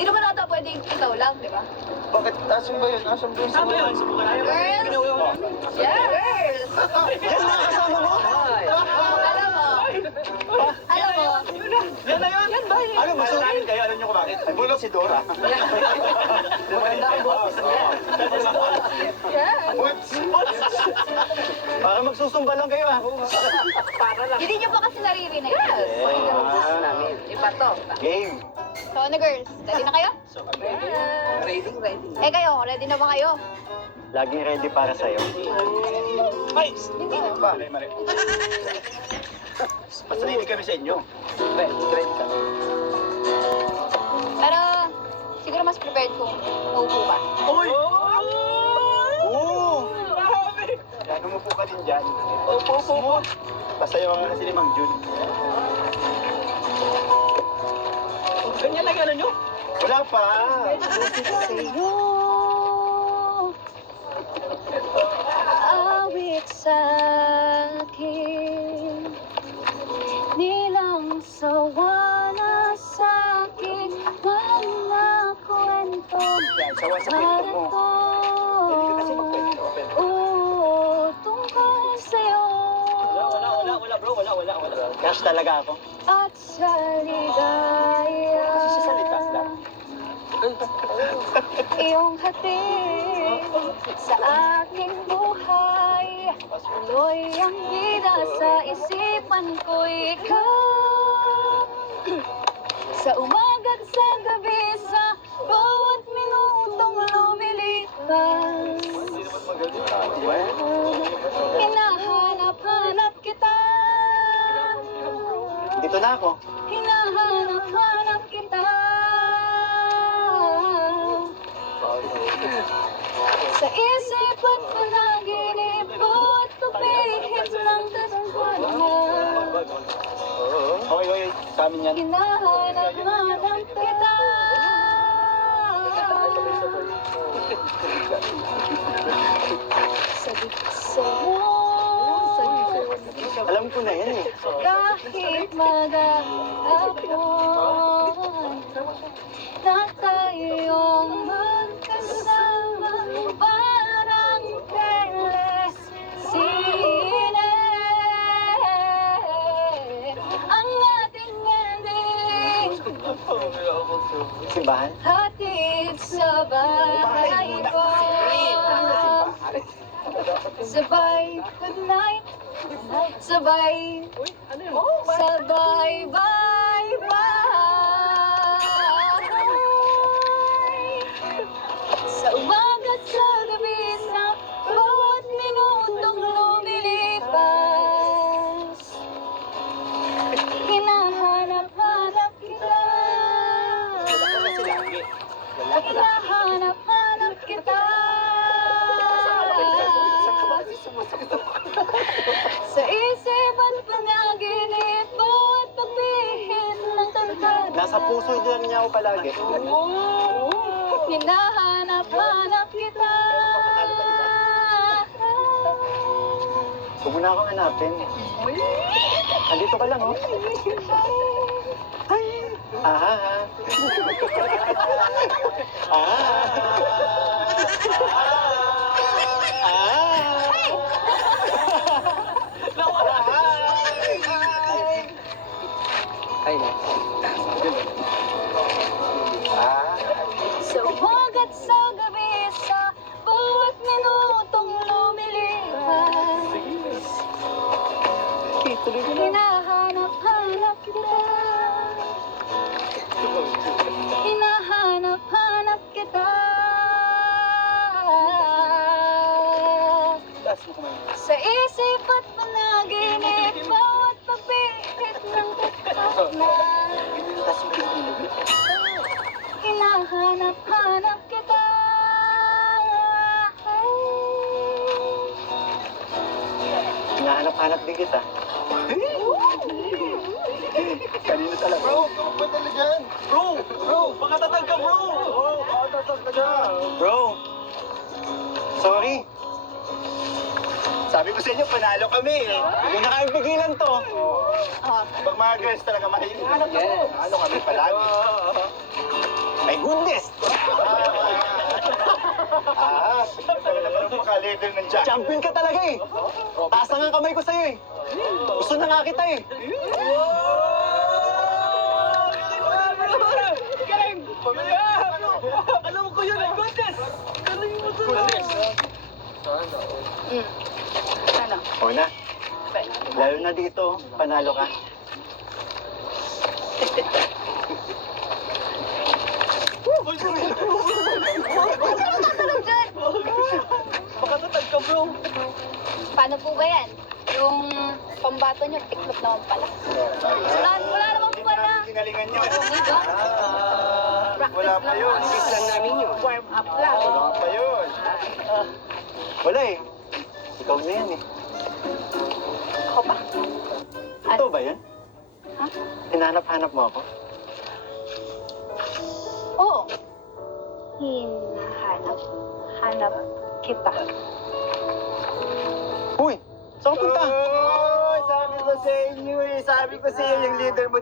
Hindi naman ata pwedeng ikaw lang, di ba? Bakit? Asan ba yun? Asan ba yun? Tama yun. Girls! Yes! Yan na kasama mo? Alam mo? Alam mo? Yan na yun. Yan ba? Ano, masulanin kayo? Alam niyo kung bakit? Bulok si Dora. Maganda ang boses niya. Yes! Para magsusumba lang kayo, ha? Hindi niyo pa kasi naririnig. Yes! Pakinggan mo boses namin. Iba to. Game. So, ano girls? Ready na kayo? Ready? Eh kayo, ready na ba kayo? Laging ready para sa'yo. Ay! Hindi. Mali. Mas narinig kami sa inyo. Ready ka. Pero, siguro mas prepared kung maupo ka. Uy! Oo! Yan, umupo ka din dyan. Opo. Pasayaw nga kasi ni Mang Jun. Ganyan lang ano nyo? Wala pa. Sa'yo, awit sa'kin, nilang sawa na sa'kin, mga kwento. Yan, sawa sa kwento mo. Hindi ka kasi magkwento. Oo, tungkol sa'yo. Wala bro, wala. Cash talaga ako. At sa ligaya. Kasi sa salita lang. Iyong hatid sa aking buhay. Tuloy ang bida sa isipan ko, ikaw. Sa umaga't sa gabi, sa bawat minutong lumilipas, hinahanap-hanap kita. Dito na ako. Hinahanap-hanap kita. Sa isip at panaginip at pagpihit ng tadhana, Okay. Sa amin yan. hinahanap-hanap kita. Sabik sa'yo, Alam ko na yan, eh. kahit maghapon na tayong magkasama, parang telesine ang ating ending. Simbahan? Hatid sa bahay ko, sabay, good night, sabay, sabay, bye, bye. Sa umaga't sa gabi, sa bawat minutong lumilipas, hinahanap-hanap kita. Hinahanap-hanap kita. Sa isip at panaginip at pagbihit ng tangkad. Nasa puso din niya ako palagi. Hinahanap-hanap kita. Huwag mo na akong hanapin. Andito ka lang, oh. Ay! Ah! Ay, na. Sa umagat sa gabi, sa bawat minutong lumilipas, hinahanap-hanap kita. Hinahanap-hanap kita. Sa isip at panaginip, bawat pagpihit ng tadhana, hinahanap-hanap kita. Hinahanap-hanap din kita. Kanino talaga? Bro, pumunta na dyan. Bro, makatatag ka bro! Tatag ka dyan. Bro, sorry. Sabi ko sa inyo, panalo kami eh. Hindi na kayo pigilan to. Pag mga girls talaga mahilig. Ano kami palagi. My goodness! Talaga naman ang maka-leader ng dyan. Champion ka talaga eh! Taas na nga ang kamay ko sa'yo eh! Gusto na nga kita eh! Alam ko yun, my goodness! Galing mo to. Ano? O na, lalo na dito, panalo ka. Tulog dyan! Makatatag ka, bro. Paano po ba yan? Yung pambato nyo, tiklop naman pala. Wala naman pala. Sinalingan nyo. Diba? Wala pa yun. Practice lang namin yun. Warm up lang. Wala pa yun. Wala eh. Ikaw na yan eh. Ako pa? Ito ba yan? Ha? Hinahanap-hanap mo ako? Oo. Hinahanap. Hanap kita. Uy! Saan ka punta? Oh, sabi ko sa inyo eh. Sabi ko sa iyo yung leader mo.